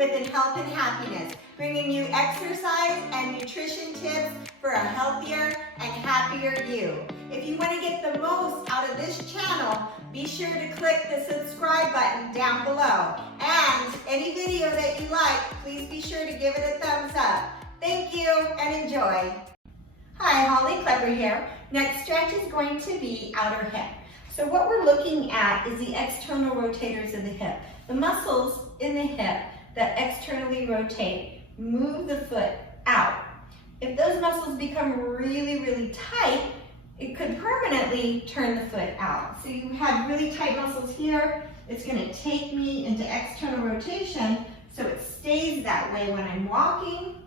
with Health and Happiness, bringing you exercise and nutrition tips for a healthier and happier you. If you want to get the most out of this channel, be sure to click the subscribe button down below. And any video that you like, please be sure to give it a thumbs up. Thank you and enjoy. Hi, Holly Clever here. Next stretch is going to be outer hip. So what we're looking at is the external rotators of the hip. The muscles in the hip that externally rotate move the foot out. If those muscles become really tight, it could permanently turn the foot out. So you have really tight muscles here. It's going to take me into external rotation so it stays that way when I'm walking.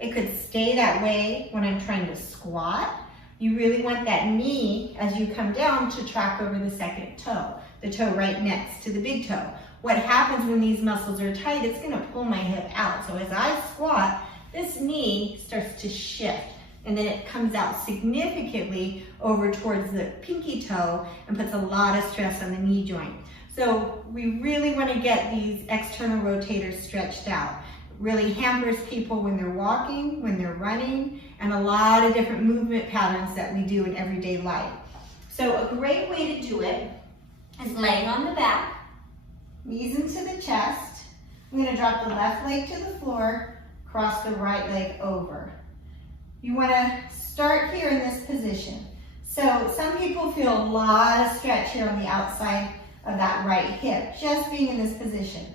It could stay that way when I'm trying to squat. You really want that knee as you come down to track over the second toe, the toe right next to the big toe. What happens when these muscles are tight, it's going to pull my hip out. So as I squat, this knee starts to shift and then it comes out significantly over towards the pinky toe and puts a lot of stress on the knee joint. So we really want to get these external rotators stretched out. It really hampers people when they're walking, when they're running, and a lot of different movement patterns that we do in everyday life. So a great way to do it is laying on the back, knees into the chest. I'm going to drop the left leg to the floor, cross the right leg over. You want to start here in this position. So some people feel a lot of stretch here on the outside of that right hip, just being in this position.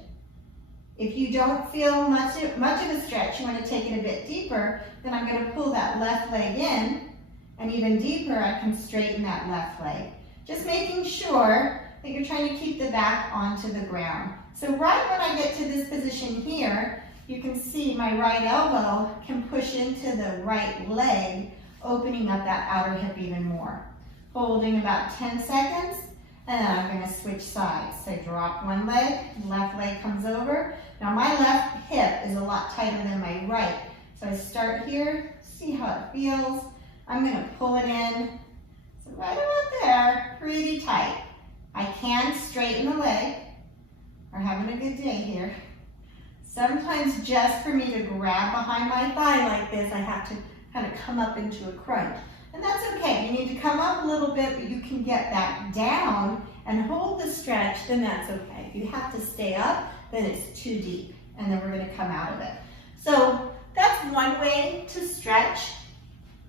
If you don't feel much of a stretch, you want to take it a bit deeper, then I'm going to pull that left leg in, and even deeper I can straighten that left leg. Just making sure that you're trying to keep the back onto the ground. So right when I get to this position here, you can see my right elbow can push into the right leg, opening up that outer hip even more. Holding about 10 seconds, and then I'm going to switch sides. So drop one leg, left leg comes over. Now my left hip is a lot tighter than my right. So I start here, see how it feels. I'm going to pull it in. So right about there, pretty tight. I can straighten the leg. We're having a good day here. Sometimes just for me to grab behind my thigh like this, I have to kind of come up into a crunch. And that's okay. You need to come up a little bit, but you can get back down and hold the stretch, then that's okay. If you have to stay up, then it's too deep, and then we're going to come out of it. So that's one way to stretch.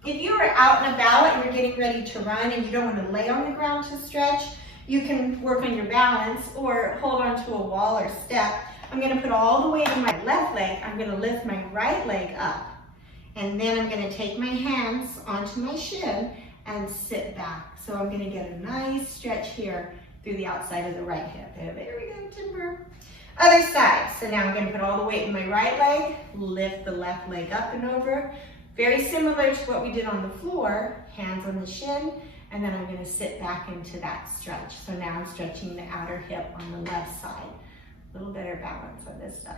If you are out and about and you're getting ready to run and you don't want to lay on the ground to stretch, you can work on your balance or hold onto a wall or step. I'm going to put all the weight in my left leg. I'm going to lift my right leg up. And then I'm going to take my hands onto my shin and sit back. So I'm going to get a nice stretch here through the outside of the right hip. There we go, Timber. Other side. So now I'm going to put all the weight in my right leg, lift the left leg up and over. Very similar to what we did on the floor, hands on the shin, and then I'm going to sit back into that stretch. So now I'm stretching the outer hip on the left side. A little better balance on this side.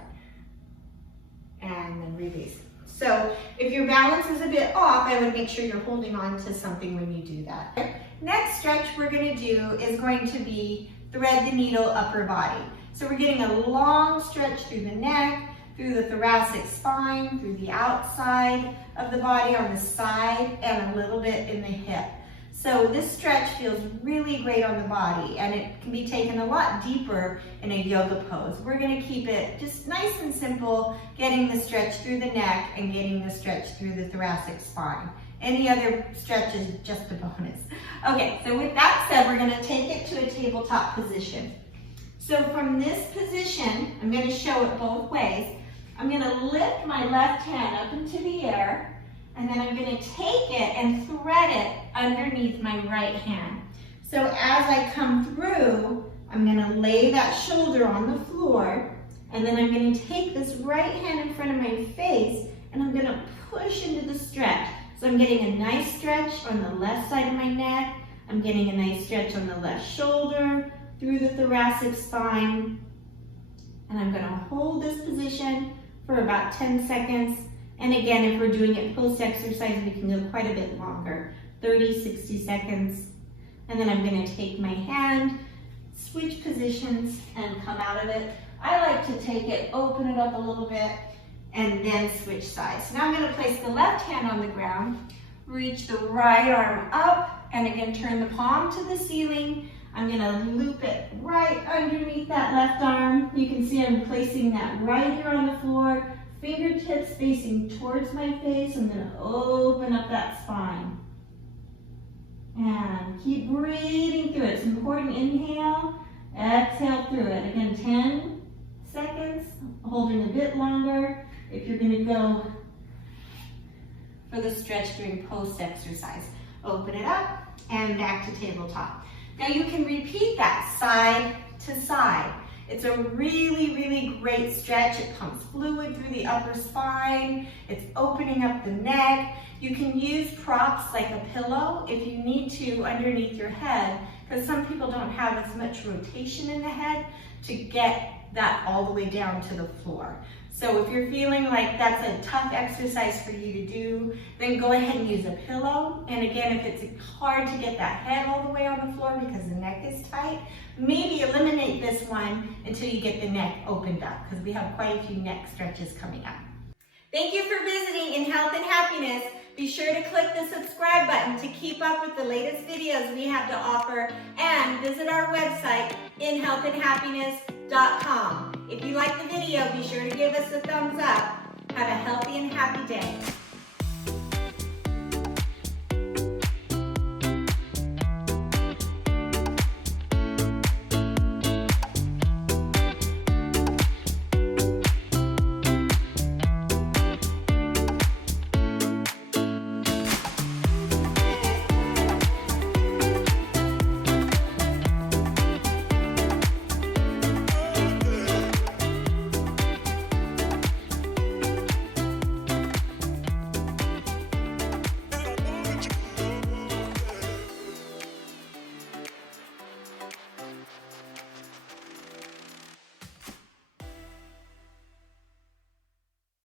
And then release. So if your balance is a bit off, I would make sure you're holding on to something when you do that. Next stretch we're going to do is going to be thread the needle upper body. So we're getting a long stretch through the neck, through the thoracic spine, through the outside of the body on the side, and a little bit in the hip. So this stretch feels really great on the body, and it can be taken a lot deeper in a yoga pose. We're going to keep it just nice and simple, getting the stretch through the neck and getting the stretch through the thoracic spine. Any other stretch is just a bonus. Okay, so with that said, we're going to take it to a tabletop position. So from this position, I'm going to show it both ways. I'm going to lift my left hand up into the air, and then I'm going to take it and thread it underneath my right hand. So as I come through, I'm going to lay that shoulder on the floor, and then I'm going to take this right hand in front of my face, and I'm going to push into the stretch. So I'm getting a nice stretch on the left side of my neck. I'm getting a nice stretch on the left shoulder, through the thoracic spine. And I'm going to hold this position for about 10 seconds. And again, if we're doing it post-exercise, we can go quite a bit longer, 30, 60 seconds. And then I'm going to take my hand, switch positions and come out of it. I like to take it, open it up a little bit, and then switch sides. Now I'm going to place the left hand on the ground, reach the right arm up, and again turn the palm to the ceiling. I'm going to loop it right underneath that left arm. You can see I'm placing that right here on the floor, fingertips facing towards my face. I'm going to open up that spine. And keep breathing through it. It's important. Inhale, exhale through it. Again, 10 seconds, holding a bit longer if you're going to go for the stretch during post-exercise. Open it up and back to tabletop. Now you can repeat that side to side. It's a really, really great stretch. It pumps fluid through the upper spine. It's opening up the neck. You can use props like a pillow if you need to underneath your head, because some people don't have as much rotation in the head to get that all the way down to the floor. So if you're feeling like that's a tough exercise for you to do, then go ahead and use a pillow. And again, if it's hard to get that head all the way on the floor because the neck is tight, maybe eliminate this one until you get the neck opened up, because we have quite a few neck stretches coming up. Thank you for visiting In Health and Happiness. Be sure to click the subscribe button to keep up with the latest videos we have to offer, and visit our website, inhealthandhappiness.com. If you like the video, be sure to give us a thumbs up. Have a healthy and happy day.